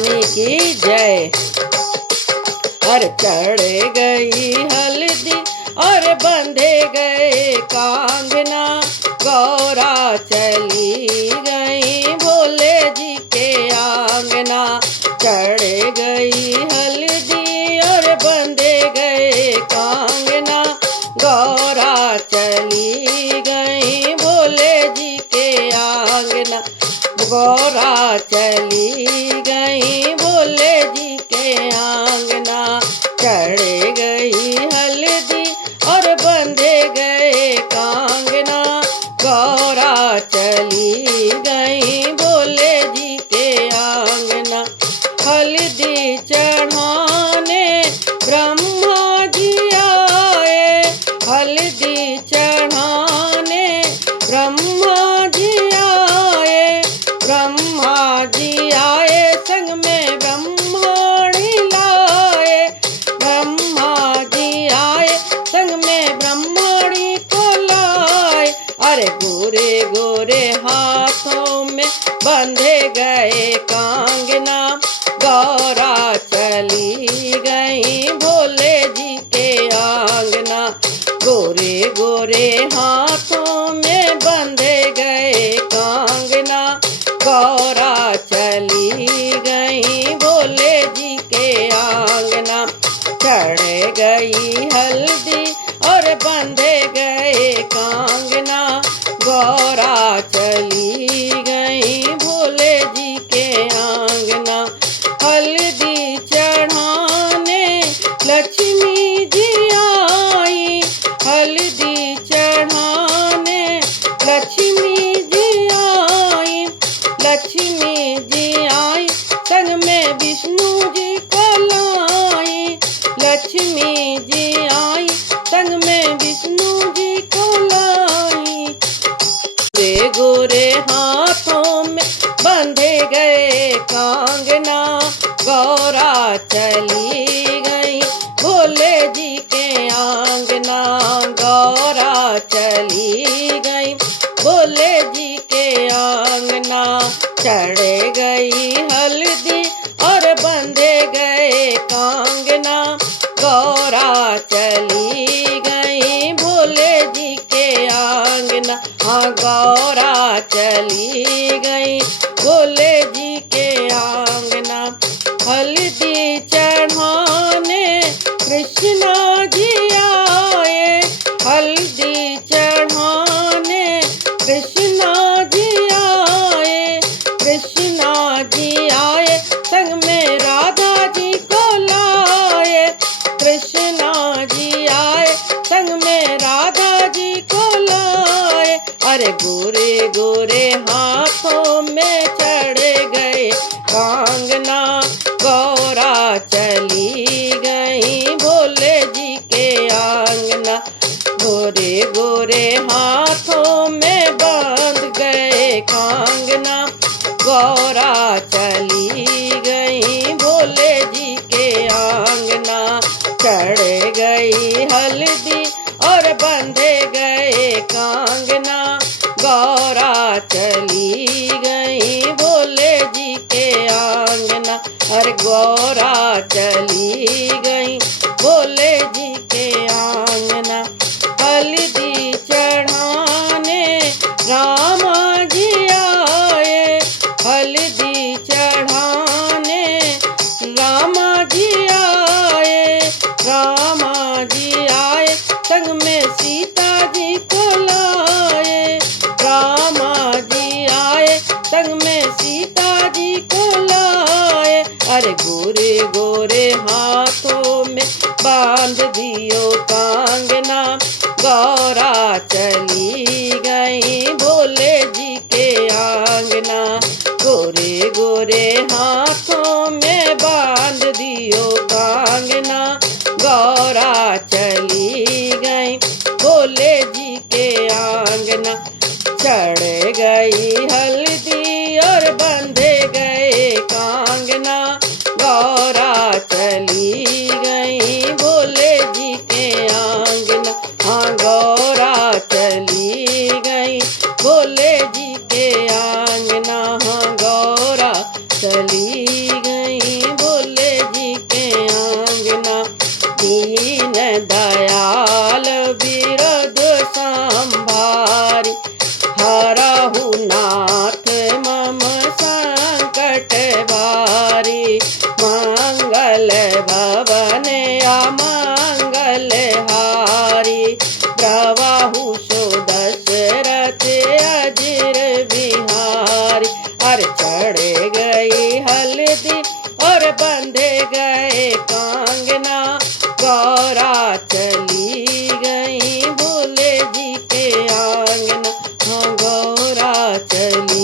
रानी की जय। और चढ़ गई हल्दी और बंधे गए कांगना, गौरा चली गई भोले जी के आंगना। चढ़ गई हल्दी और बंधे गए कांगना, गौरा चली गई भोले जी के आंगना। गौरा चली गई भोले जी के आंगना। चढ़ गई हल्दी और बंधे गए कांगना, गौरा चली गई भोले जी के आंगना। हल्दी चढ़ाने ब्रह्मा जी आए, हल्दी चढ़ाने ब्रह्मा जी आए। ब्रह्मा जी आए संग में ब्रह्मणी लाए, ब्रह्मा जी आए संग में ब्रह्मणी को लाए। अरे गोरे गोरे हाथों में बंधे गए कांगना, गौरा चली गई भोले जी के आंगना। गोरे गोरे हाथों में बंधे गए कांगना, गौरा चली गई भोले जी के आंगना। चढ़ गई हल्दी और बंधे गए कांगना, गौरा चली गई भोले जी के आंगना। हल्दी चढ़ाने लक्ष्मी जी आई, हल्दी चढ़ाने लक्ष्मी जी आई। लक्ष्मी जी आई संग में विष्णु जी को लाई, लक्ष्मी जी आई संग में विष्णु जी को लाई। गोरे गोरे हाथों में बंधे गए कांगना, गौरा चली गई भोले जी के आंगना। गौरा चली गई भोले जी के आंगना। चढ़ गई हल्दी और बंधे गए कांगना, गौरा चली गई भोले जी के आंगना। हाँ गौरा चली गई भोले जी के आंगना। हल्दी चढ़ाने कृष्णा जी आए, हल्दी चढ़ाने कृष्णा जी आए। कृष्णा जी आए संग में राधा जी को लाए, कृष्णा जी आए संग में राधा जी को लाए। अरे गोरे गोरे हाथों में चढ़ गए कांगना, गौरा चली गई भोले जी के आंगना। गोरे गोरे हाथों में बांध गए कांगना, गौरा चली गई भोले जी के आंगना। चढ़ गई हल्दी और बंधे गए कांगना, गौरा चली गई भोले जी के आंगना। अरे गौरा चली गई भोले जी के आंगना। हल्दी चढ़ाने रामा जी आए, हल्दी चढ़ाने रामा जी आए। रामा जी आए संग में सीता जी को लाए, रामा जी आए संग में सीता जी को लाए। अरे गोरे गोरे हाथों में बांध दियो कांगना, गौरा चली गई भोले जी के आंगना। गोरे गोरे हाथों में बांध दियो कांगना, गौरा चली गई भोले जी के आंगना। चढ़ गई हल्दी और बंधे गए कांगना, गौरा चली गई भोले जी के आंगना। हाँ गौरा चली गई भोले जी के आंगना, हाँ गौरा चली गई। चली।